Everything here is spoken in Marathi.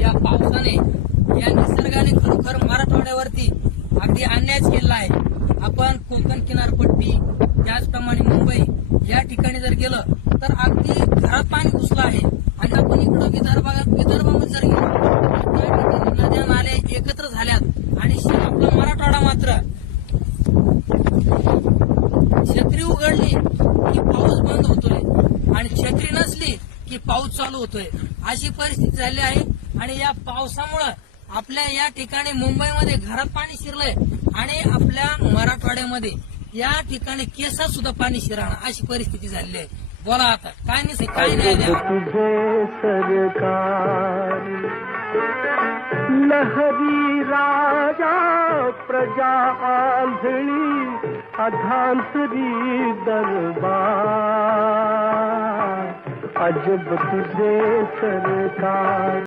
या पावसाने या निसर्गाने खरोखर मराठवाड्यावरती अगदी अन्यायच केलेला आहे. आपण कोकण किनारपट्टी त्याचप्रमाणे मुंबई या ठिकाणी जर गेलं तर अगदी घरात पाणी घुसलं आहे. आणि आपण इकडं विदर्भात विदर्भामध्ये जर गेलो त्या ठिकाणी नद्या नाले एकत्र झाल्यात. आणि शे- आपला मराठवाडा मात्र. छत्री उघडली की पाऊस बंद होतोय. आणि छत्री नसली की पाऊस चालू होतोय. अशी परिस्थिती झाली आहे. आणि या पावसामुळं आपल्या या ठिकाणी मुंबईमध्ये घरात पाणी शिरलंय आणि आपल्या मराठवाड्यामध्ये या ठिकाणी केसात सुद्धा पाणी शिराणं अशी परिस्थिती झालेली आहे. बोला आता काय नाही काय नाही लहरी राजा प्रजा आंधळी अधांतरी दरबार. अजब तुझे सरकार.